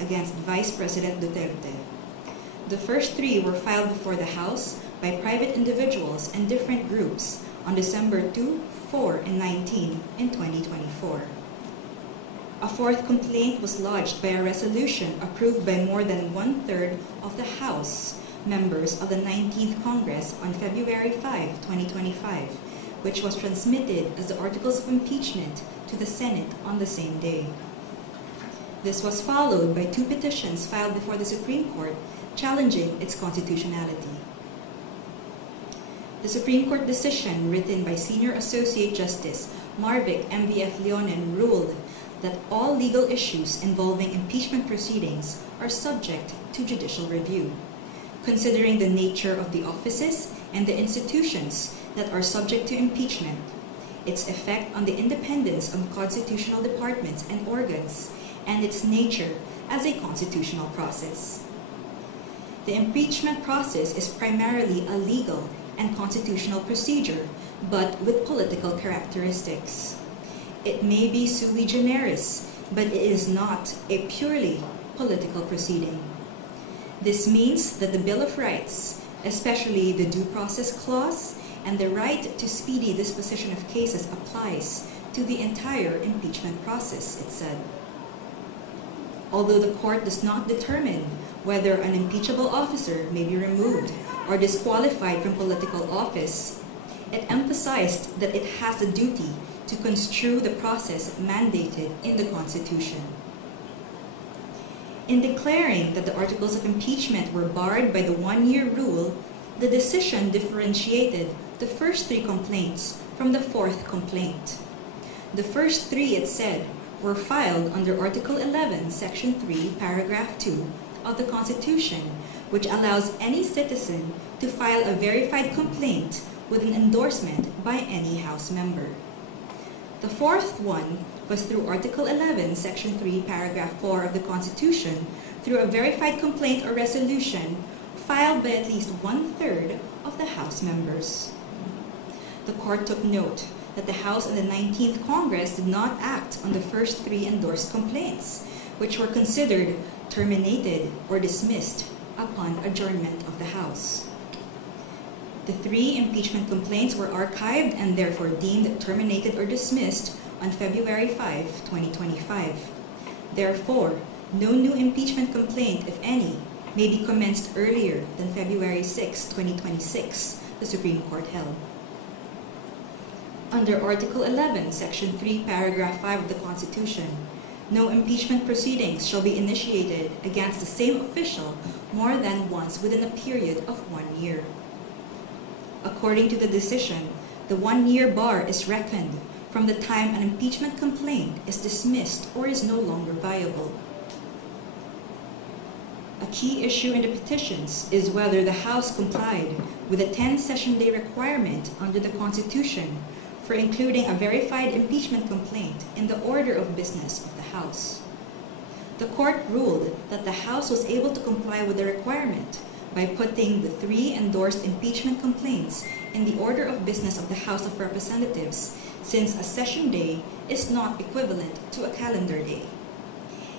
against Vice President Duterte. The first 3 were filed before the House by private individuals and different groups on December 2, 4, and 19 in 2024. A 4th complaint was lodged by a resolution approved by more than 1/3 of the House members of the 19th Congress on February 5, 2025, which was transmitted as the Articles of Impeachment to the Senate on the same day. This was followed by 2 petitions filed before the Supreme Court challenging its constitutionality. The Supreme Court decision written by Senior Associate Justice Marvic MBF Leonen ruled that all legal issues involving impeachment proceedings are subject to judicial review, considering the nature of the offices and the institutions that are subject to impeachment, its effect on the independence of constitutional departments and organs, and its nature as a constitutional process. The impeachment process is primarily a legal and constitutional procedure, but with political characteristics. It may be sui generis, but it is not a purely political proceeding. This means that the Bill of Rights, especially the Due Process Clause and the right to speedy disposition of cases, applies to the entire impeachment process, it said. Although the court does not determine whether an impeachable officer may be removed or disqualified from political office, it emphasized that it has the duty to construe the process mandated in the Constitution. In declaring that the Articles of Impeachment were barred by the 1-year rule, the decision differentiated the first 3 complaints from the 4th complaint. The first 3, it said, were filed under Article 11, Section 3, Paragraph 2 of the Constitution, which allows any citizen to file a verified complaint with an endorsement by any House member. The 4th one was through Article 11, Section 3, Paragraph 4 of the Constitution, through a verified complaint or resolution filed by at least 1/3 of the House members. The court took note that the House and the 19th Congress did not act on the first 3 endorsed complaints, which were considered terminated or dismissed upon adjournment of the House. The 3 impeachment complaints were archived and therefore deemed terminated or dismissed on February 5, 2025. Therefore, no new impeachment complaint, if any, may be commenced earlier than February 6, 2026, the Supreme Court held. Under Article 11, Section 3, Paragraph 5 of the Constitution, no impeachment proceedings shall be initiated against the same official more than once within a period of 1 year. According to the decision, the 1-year bar is reckoned from the time an impeachment complaint is dismissed or is no longer viable. A key issue in the petitions is whether the House complied with the 10-session day requirement under the Constitution for including a verified impeachment complaint in the order of business of the House. The court ruled that the House was able to comply with the requirement by putting the 3 endorsed impeachment complaints in the order of business of the House of Representatives, since a session day is not equivalent to a calendar day.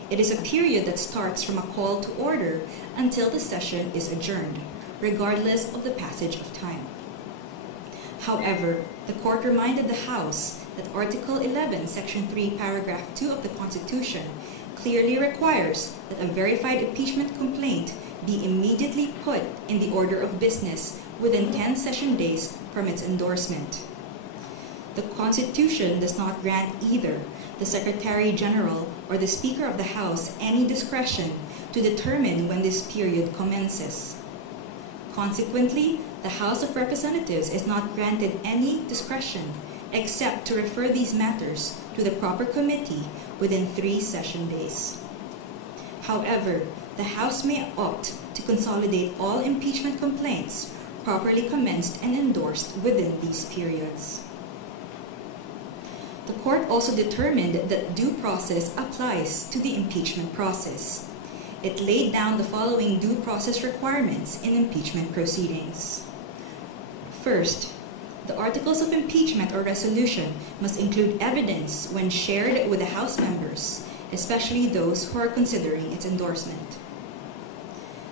It is a period that starts from a call to order until the session is adjourned, regardless of the passage of time. However, the court reminded the House that Article 11, Section 3, Paragraph 2 of the Constitution clearly requires that a verified impeachment complaint be immediately put in the order of business within 10 session days from its endorsement. The Constitution does not grant either the Secretary General or the Speaker of the House any discretion to determine when this period commences. Consequently, the House of Representatives is not granted any discretion except to refer these matters to the proper committee within 3 session days. However, the House may opt to consolidate all impeachment complaints properly commenced and endorsed within these periods. The court also determined that due process applies to the impeachment process. It laid down the following due process requirements in impeachment proceedings. First, the Articles of Impeachment or resolution must include evidence when shared with the House members especially those who are considering its endorsement.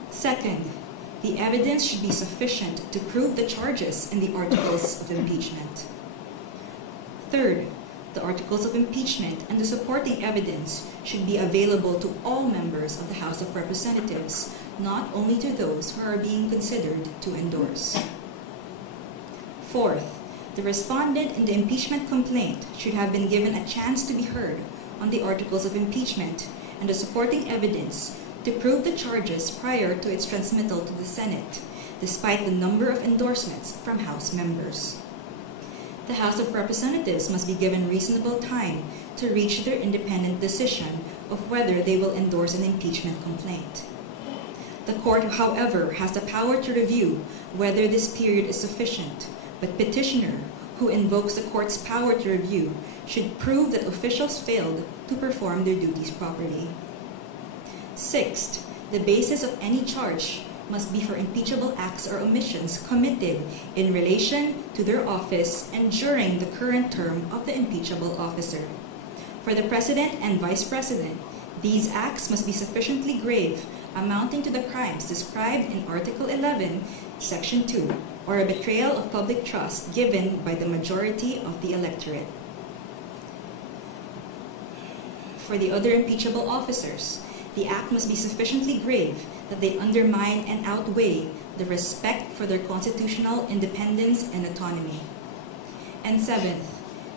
Second, the evidence should be sufficient to prove the charges in the Articles of Impeachment. Third, the Articles of Impeachment and the supporting evidence should be available to all members of the House of Representatives, not only to those who are being considered to endorse. Fourth, the respondent in the impeachment complaint should have been given a chance to be heard on the Articles of Impeachment and the supporting evidence to prove the charges prior to its transmittal to the Senate, despite the number of endorsements from House members. The House of Representatives must be given reasonable time to reach their independent decision of whether they will endorse an impeachment complaint. The court, however, has the power to review whether this period is sufficient, but petitioner, who invokes the court's power to review, should prove that officials failed to perform their duties properly. Sixth, the basis of any charge must be for impeachable acts or omissions committed in relation to their office and during the current term of the impeachable officer. For the President and Vice President, these acts must be sufficiently grave, amounting to the crimes described in Article 11, Section 2, or a betrayal of public trust given by the majority of the electorate. For the other impeachable officers, the act must be sufficiently grave that they undermine and outweigh the respect for their constitutional independence and autonomy. And seventh,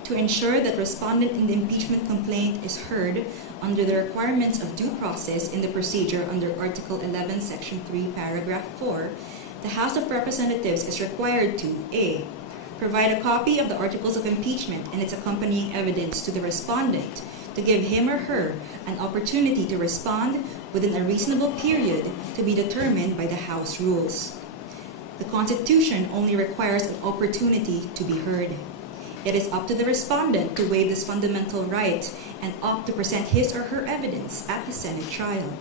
to ensure that respondent in the impeachment complaint is heard under the requirements of due process in the procedure under Article 11, Section 3, Paragraph 4, the House of Representatives is required to A. Provide a copy of the Articles of Impeachment and its accompanying evidence to the respondent to give him or her an opportunity to respond within a reasonable period to be determined by the House rules. The Constitution only requires an opportunity to be heard. It is up to the respondent to waive this fundamental right and opt to present his or her evidence at the Senate trial.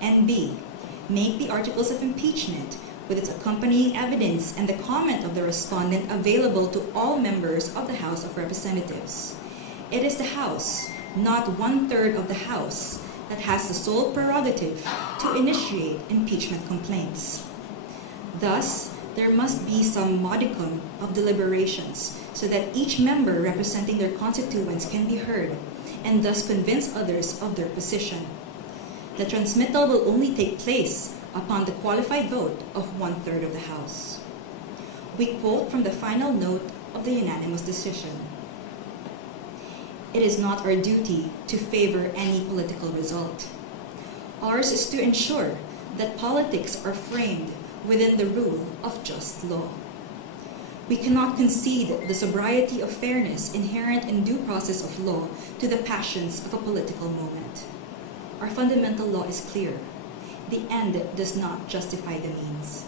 And B. Make the Articles of Impeachment with its accompanying evidence and the comment of the respondent available to all members of the House of Representatives. It is the House, not 1/3 of the House, that has the sole prerogative to initiate impeachment complaints. Thus, there must be some modicum of deliberations so that each member representing their constituents can be heard and thus convince others of their position. The transmittal will only take place upon the qualified vote of 1/3 of the House. We quote from the final note of the unanimous decision. It is not our duty to favor any political result. Ours is to ensure that politics are framed within the rule of just law. We cannot concede the sobriety of fairness inherent in due process of law to the passions of a political moment. Our fundamental law is clear. The end does not justify the means.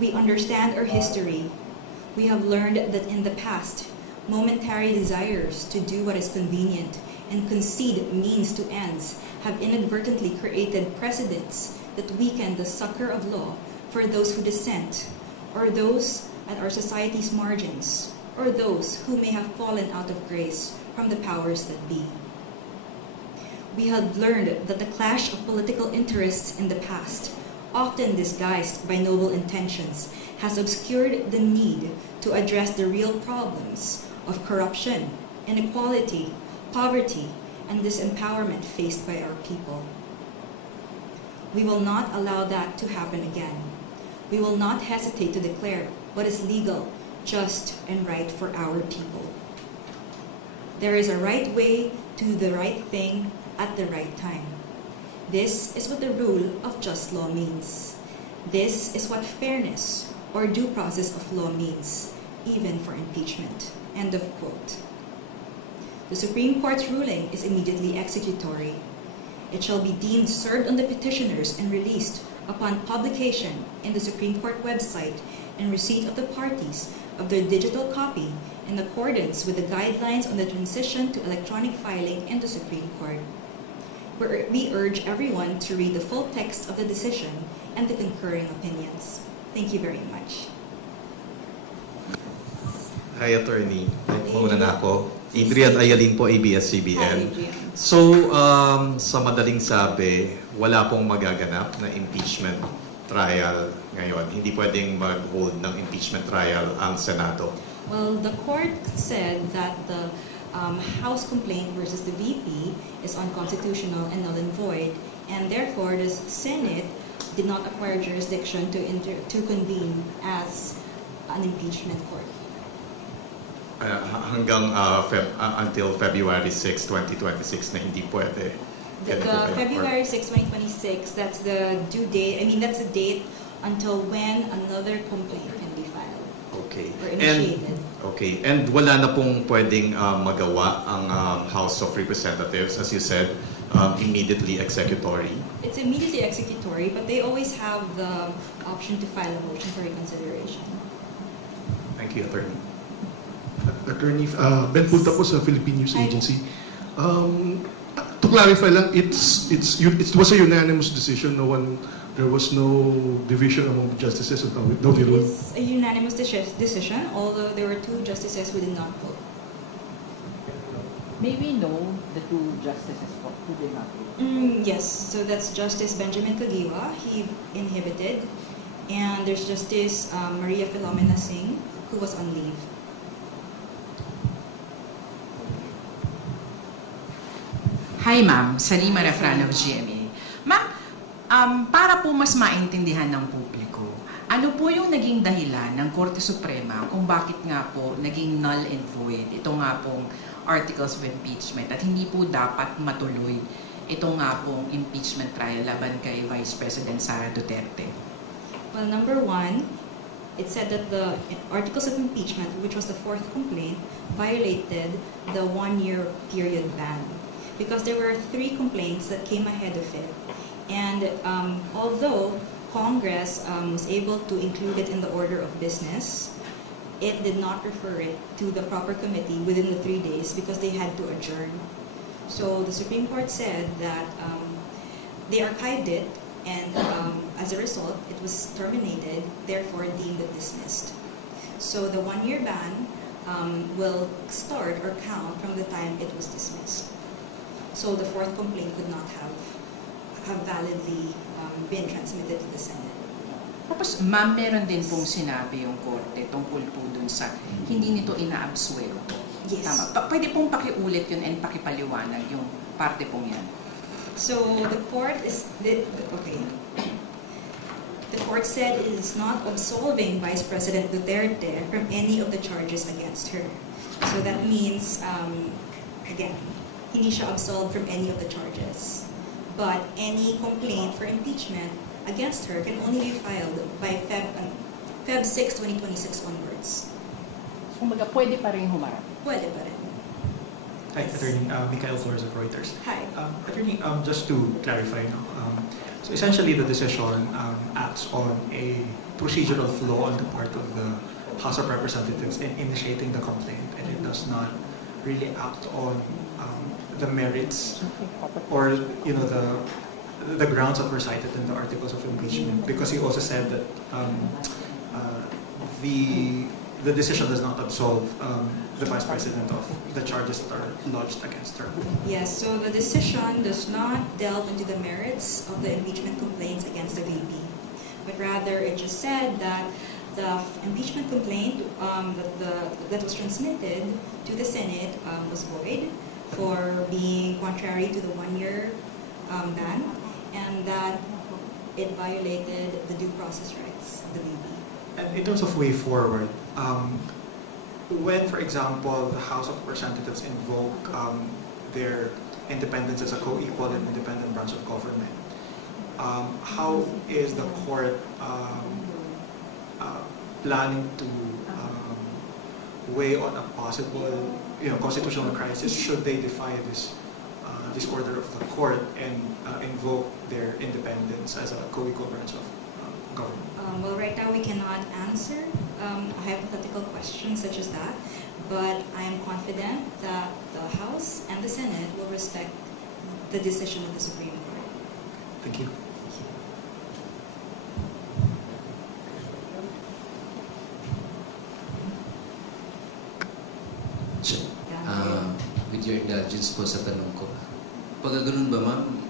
We understand our history. We have learned that in the past, momentary desires to do what is convenient and concede means to ends have inadvertently created precedents that weaken the succor of law for those who dissent, or those at our society's margins, or those who may have fallen out of grace from the powers that be. We have learned that the clash of political interests in the past, often disguised by noble intentions, has obscured the need to address the real problems of corruption, inequality, poverty, and disempowerment faced by our people. We will not allow that to happen again. We will not hesitate to declare what is legal, just, and right for our people. There is a right way to do the right thing at the right time. This is what the rule of just law means. This is what fairness or due process of law means, even for impeachment. End of quote. The Supreme Court's ruling is immediately executory. It shall be deemed served on the petitioners and released upon publication in the Supreme Court website and receipt of the parties of their digital copy in accordance with the guidelines on the transition to electronic filing in the Supreme Court. We urge everyone to read the full text of the decision and the concurring opinions. Thank you very much. Hi, Attorney. Mauna na ako. Adrian Ayalin po, ABS-CBN. So, sa madaling sabi, wala pong magaganap na impeachment trial ngayon. Hindi pwedeng mag-hold ng impeachment trial ang Senado. Well, the court said that the House complaint versus the VP is unconstitutional and null and void, and therefore the Senate did not acquire jurisdiction to convene as an impeachment court. Hanggang until February 6, 2026 na hindi pwede. February 6, 2026, that's the due date. I mean, that's the date until when another complaint can be filed. Okay. Or initiated. And wala na pong pwedeng magawa ang House of Representatives, as you said, immediately executory. It's immediately executory, but they always have the option to file a motion for reconsideration. Thank you, Attorney. Attorney, Ben Punta po sa Philippine News Agency. To clarify lang, it was a unanimous decision. There was no division among the justices of no It rule. is a unanimous decision, although there were 2 justices who did not vote. May we know the 2 justices who did not vote? Yes, so that's Justice Benjamin Kagiwa, he inhibited, and there's Justice Maria Philomena Singh, who was on leave. Hi ma'am, Salima Refrano of GMA. Ma'am, para po mas maintindihan ng publiko, ano po yung naging dahilan ng Korte Suprema kung bakit nga po naging null and void ito nga pong Articles of Impeachment at hindi po dapat matuloy ito nga pong impeachment trial laban kay Vice President Sara Duterte? Well, number 1, it said that the Articles of Impeachment, which was the 4th complaint, violated the 1-year period ban, because there were 3 complaints that came ahead of it. And although Congress was able to include it in the order of business, it did not refer it to the proper committee within the 3 days because they had to adjourn. So the Supreme Court said that they archived it, and as a result, it was terminated, therefore deemed dismissed. So the 1-year ban will start or count from the time it was dismissed. So the 4th complaint could not have validly been transmitted to the Senate. Tapos, ma'am, meron din pong sinabi yung korte tungkol po dun sa hindi nito ina-absuelto. Yes. Tama. Pwede pong pakiulit yun and pakipaliwanag yung parte pong yan. So the court The court said it is not absolving Vice President Duterte from any of the charges against her. So that means, again, hindi siya absolved from any of the charges. But any complaint for impeachment against her can only be filed by Feb 6, 2026 onwards. Kumaga, pwede pa rin humarap. Pwede pa rin. Hi, Attorney Michael Flores of Reuters. Hi. Attorney, just to clarify, so essentially the decision acts on a procedural flaw on the part of the House of Representatives in initiating the complaint, and it does not really act on the merits or the grounds that were cited in the Articles of Impeachment, because he also said that the decision does not absolve the Vice President of the charges that are lodged against her. Yes, so the decision does not delve into the merits of the impeachment complaints against the VP, but rather it just said that the impeachment complaint that was transmitted to the Senate was void for being contrary to the 1-year ban, and that it violated the due process rights of the VP. And in terms of way forward, when, for example, the House of Representatives invoke their independence as a co-equal and independent branch of government, how is the court planning to weigh on a possible, constitutional crisis should they defy this order of the court and invoke their independence as a co-equal branch of government? Well, right now we cannot answer a hypothetical question such as that, but I am confident that the House and the Senate will respect the decision of the Supreme Court. Thank you. Yeah. indulgence po sa tanong ko. Pag ganun ba, ma'am,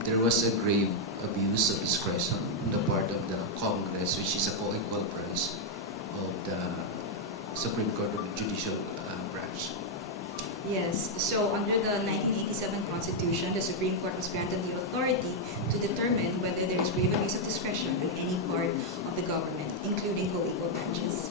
there was a grave abuse of discretion on the part of the Congress, which is a co-equal branch of the Supreme Court of the Judicial branch. Yes, so under the 1987 Constitution, the Supreme Court was granted the authority to determine whether there is grave abuse of discretion in any part of the government, including co-equal branches.